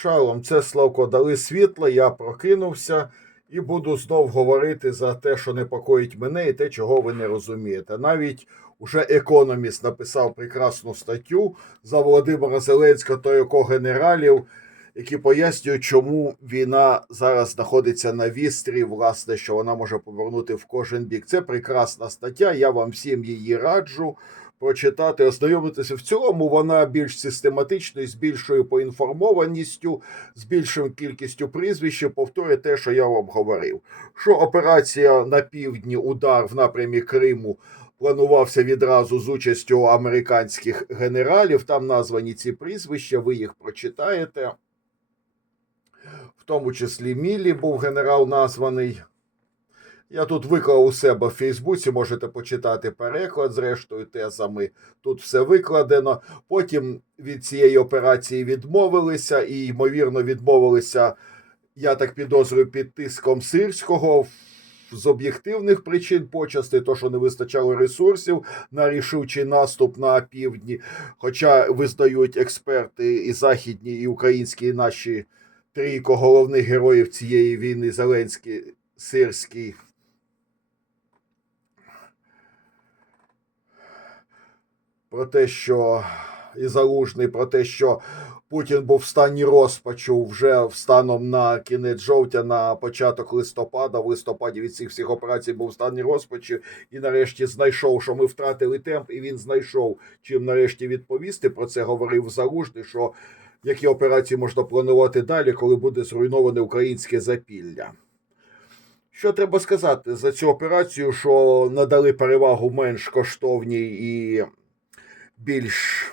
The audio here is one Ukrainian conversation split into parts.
Шалом, це Славко дали світло, я прокинувся і буду знов говорити за те, що непокоїть мене, і те, чого ви не розумієте. Навіть уже економіст написав прекрасну статтю за Володимира Зеленського та його генералів, які пояснюють, чому війна зараз знаходиться на вістрі, власне, що вона може повернути в кожен бік. Це прекрасна стаття. Я вам всім її раджу прочитати, ознайомитися. В цілому вона більш систематичною, з більшою поінформованістю, з більшою кількістю прізвищ, повторює те, що я вам говорив. Що операція на півдні, удар в напрямі Криму. Планувався відразу з участю американських генералів. Там названі ці прізвища, ви їх прочитаєте. В тому числі Міллі був генерал названий. Я тут виклав у себе в Фейсбуці, можете почитати переклад, зрештою, тезами. Тут все викладено. Потім від цієї операції відмовилися і, ймовірно, відмовилися, я так підозрюю, під тиском сирського з об'єктивних причин почасти, то що не вистачало ресурсів на рішучий наступ на півдні. Хоча визнають експерти і західні, і українські і наші трійко головних героїв цієї війни Зеленський, Сирський. Про те, що і залужний, про те, що Путін був в стані розпачу вже станом на кінець жовтня, на початок листопада. В листопаді від цих всіх операцій був в стані розпачу, і нарешті знайшов, що ми втратили темп, і він знайшов чим нарешті відповісти. Про це говорив залужний. що які операції можна планувати далі, коли буде зруйноване українське запілля. Що треба сказати за цю операцію, що надали перевагу менш коштовній і більш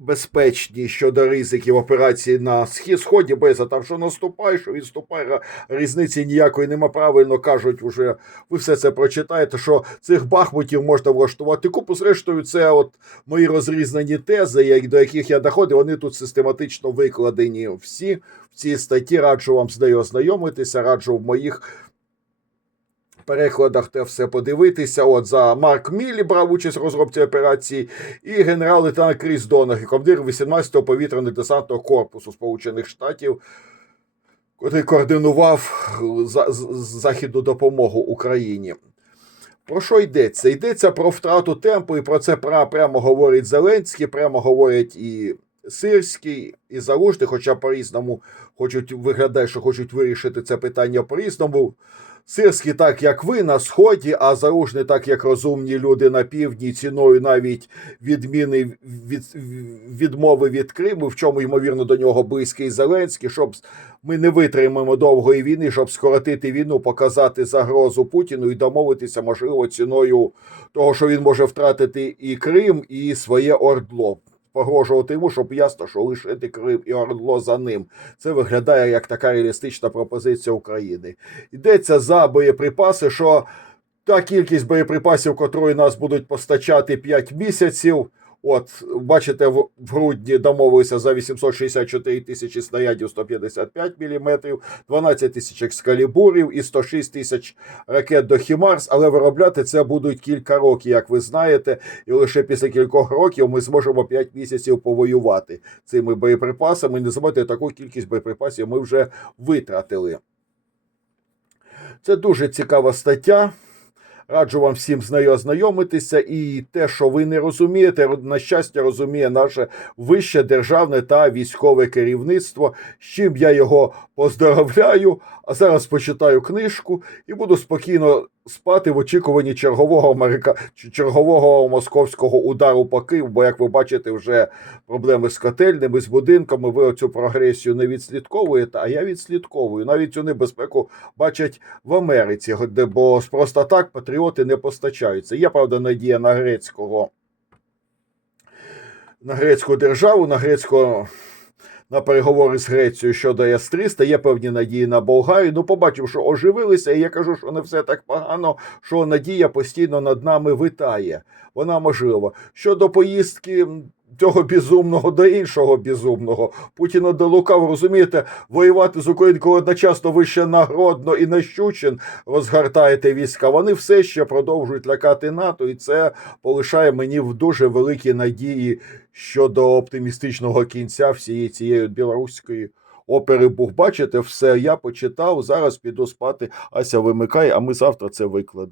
безпечні щодо ризиків операції на сході, я там що наступає, що відступає, різниці ніякої нема. Правильно кажуть, уже ви все це прочитаєте, що цих бахмутів можна влаштувати купу. Зрештою, це от мої розрізнені тези, до яких я доходив, вони тут систематично викладені всі в цій статті. Раджу вам з нею ознайомитися, раджу в моїх перекладах те все подивитися. От за Марк Міллі брав участь в розробці операції, і генерал-лейтенант Кріс Донах, командир 18-го повітряно-десантного корпусу Сполучених Штатів, який координував західну допомогу Україні. Про що йдеться? Йдеться про втрату темпу, і про це прямо говорить Зеленський, прямо говорять і Сирський, і Залужний, хоча по-різному хочуть виглядає, що хочуть вирішити це питання по-різному. Сирський так, як ви на сході, а Залужний так, як розумні люди на півдні, ціною навіть відміни від, відмови від Криму, в чому ймовірно до нього близький Зеленський, щоб ми не витримаємо довгої війни, щоб скоротити війну, показати загрозу Путіну і домовитися, можливо, ціною того, що він може втратити і Крим, і своє ордло. Погрожувати йому, щоб ясно, що лишити Крим і Ордло за ним. Це виглядає як така реалістична пропозиція України. Йдеться за боєприпаси, що та кількість боєприпасів, котрої нас будуть постачати 5 місяців. От, бачите, в грудні домовилися за 864 тисячі снарядів 155 мм, 12 тисяч екскалібурів і 106 тисяч ракет до Хімарс, але виробляти це будуть кілька років, як ви знаєте, і лише після кількох років ми зможемо 5 місяців повоювати цими боєприпасами. Не забудьте, таку кількість боєприпасів ми вже витратили. Це дуже цікава стаття. Раджу вам всім з нею ознайомитися, і те, що ви не розумієте, на щастя, розуміє наше вище державне та військове керівництво, з чим я його поздоровляю. А зараз почитаю книжку і буду спокійно спати в очікуванні чергового Америка... чергового московського удару по Києву, бо, як ви бачите, вже проблеми з котельними, з будинками. Ви оцю прогресію не відслідковуєте, а я відслідковую. Навіть цю небезпеку бачать в Америці, де бо просто так патріоти не постачаються. Є правда надія на грецького. На грецьку державу, на грецького на переговори з Грецією щодо С-300, є певні надії на Болгарію. Ну, побачив, що оживилися, і я кажу, що не все так погано, що надія постійно над нами витає. Вона можлива. Щодо поїздки цього безумного до іншого безумного. Путіна до лукаво, розумієте, воювати з Україною, одночасно ви ще на і на Щучин розгортаєте війська. Вони все ще продовжують лякати НАТО, і це полишає мені в дуже великі надії щодо оптимістичного кінця всієї цієї білоруської опери Бух. Бачите, все я почитав. Зараз піду спати. Ася вимикає, а ми завтра це викладемо.